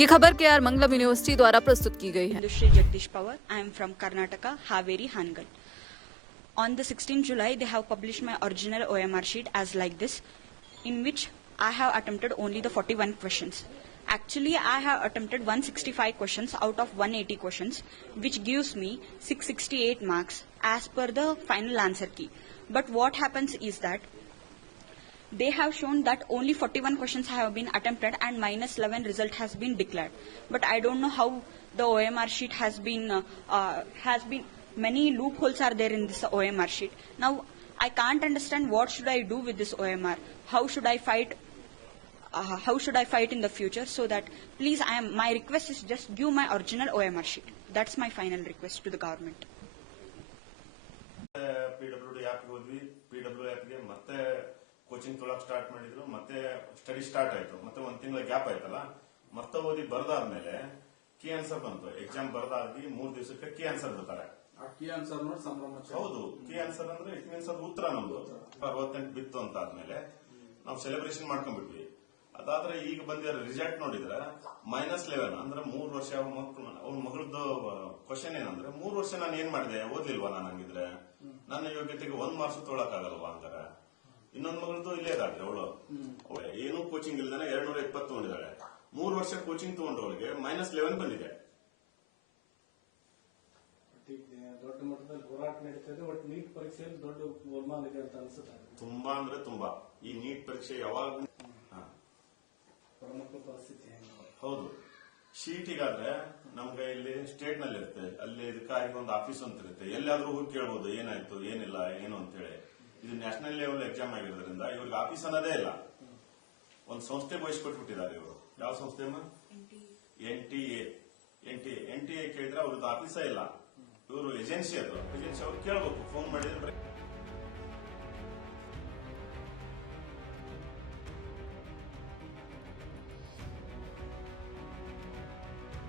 ये खबर KR मंगलम university द्वारा प्रस्तुत की गई है। Industry Jagdish Pawar. I am from Karnataka, Haveri, Hangal. On the 16th July, they have published my original OMR sheet as like this, in which I have attempted only the 41 questions. Actually, I have attempted 165 questions out of 180 questions, which gives me 668 marks as per the final answer key. But what happens is that they have shown that only 41 questions have been attempted and minus 11 result has been declared. But I don't know how the OMR sheet has been many loopholes are there in this OMR sheet. Now I can't understand what should I do with this OMR. How should I fight? How should I fight in the future? So that please, my request is just give my original OMR sheet. That's my final request to the government. PWD ಆ್ಯಪ್ಗೆ ಹೋದ್ವಿ. PW ಆ್ಯಪ್ಗೆ ಮತ್ತೆ coaching ತೊಳಕ್ start ಮಾಡಿದ್ರು, ಮತ್ತೆ study start ಆಯ್ತು, ಮತ್ತೆ ಒಂದ್ ತಿಂಗಳ gap ಆಯ್ತಲ್ಲ, ಮತ್ತೆ ಓದಿ ಬರ್ದಾದ್ಮೇಲೆ ಕೀ ಆನ್ಸರ್ ಬಂತು. ಎಕ್ಸಾಮ್ ಬರ್ದಾಗಿ 3 ದಿವಸಕ್ಕೆ ಕೀ ಆನ್ಸರ್ ಬಿಡ್ತಾರೆ. ಕೀ ಆನ್ಸರ್ ನೋಡಿ ಸಂಭ್ರಮ. ಹೌದು, ಕೀ ಆನ್ಸರ್ ಅಂದ್ರೆ ಇಟ್ ಮೀನ್ಸ್ ಅದು ಉತ್ತರ ನಮ್ದು 68 ಬಿತ್ತು ಅಂತ ಆದ್ಮೇಲೆ ನಾವು ಸೆಲೆಬ್ರೇಷನ್ ಮಾಡ್ಕೊಂಡ್ಬಿಟ್ವಿ. ಅದಾದ್ರೆ ಈಗ ಬಂದಿರೋ ರಿಸಲ್ಟ್ ನೋಡಿದ್ರೆ -11 ಅಂದ್ರೆ 3 ವರ್ಷ ಅವ್ರ ಮಗಳದ್ದು ಕ್ವಶನ್ ಏನಂದ್ರೆ 3 ವರ್ಷ ನಾನು ಏನ್ ಮಾಡಿದೆ, ಓದ್ಲಿಲ್ವಾ ನಾನು? ಹಂಗಿದ್ರೆ ನನ್ನ ಯೋಗ್ಯತೆಗೆ 1 ಮಾರ್ಕ್ಸ್ ತೊಗೊಳಕ್ ಆಗಲ್ವಾ ಅಂತಾರೆ. ಇನ್ನೊಂದು ಮಗಳದ್ದು ಇಲ್ಲೇ ಇದಾದ್ರೆ ಅವಳು ಏನೂ ಕೋಚಿಂಗ್ ಇಲ್ದಾನೆ 220 ತಗೊಂಡಿದ್ದಾಳೆ. 3 ವರ್ಷ ಕೋಚಿಂಗ್ ತಗೊಂಡವಳಿಗೆ -11 ಬಂದಿದೆ. ದೊಡ್ಡ ಮಟ್ಟದಲ್ಲಿ ಹೋರಾಟ ನಡೀತದೆ. ಬಟ್ ನೀಟ್ ಪರೀಕ್ಷೆಯಲ್ಲಿ ದೊಡ್ಡ ಗೋಲ್ಮಾಲ್ ಇದೆ ಅಂತ ಅನ್ಸುತ್ತೆ. ತುಂಬಾ ಅಂದ್ರೆ ತುಂಬಾ ಈ ನೀಟ್ ಪರೀಕ್ಷೆ ಯಾವಾಗ ಪ್ರಮುಖ ಪರಿಸ್ಥಿತಿ. ಹೌದು, ಶೀಟಿಗಾದ್ರೆ ನಮ್ಗೆ ಇಲ್ಲಿ ಸ್ಟೇಟ್ ನಲ್ಲಿ ಇರುತ್ತೆ, ಅಲ್ಲಿ ಇದಕ್ಕಾಗಿ ಒಂದು ಆಫೀಸ್ ಅಂತ ಇರುತ್ತೆ, ಎಲ್ಲಾದ್ರೂ ಹೋಗಿ ಕೇಳ್ಬೋದು ಏನಾಯ್ತು ಏನಿಲ್ಲ ಏನು ಅಂತೇಳಿ. ಇದು ನ್ಯಾಷನಲ್ ಲೆವೆಲ್ ಎಕ್ಸಾಮ್ ಆಗಿರೋದ್ರಿಂದ ಇವ್ರಿಗೆ ಆಫೀಸ್ ಅನ್ನೋದೇ ಇಲ್ಲ. ಒಂದು ಸಂಸ್ಥೆ ವಹಿಸ್ಕೊಟ್ಬಿಟ್ಟಿದ್ದಾರೆ ಇವರು. ಯಾವ ಸಂಸ್ಥೆ? NTA ಕೇಳಿದ್ರೆ ಅವ್ರದ್ದು ಆಫೀಸೇ ಇಲ್ಲ. ಇವರು ಏಜೆನ್ಸಿ, ಅದು ಏಜೆನ್ಸಿ ಅವ್ರು ಕೇಳ್ಬೇಕು, ಫೋನ್ ಮಾಡಿದ್ರೆ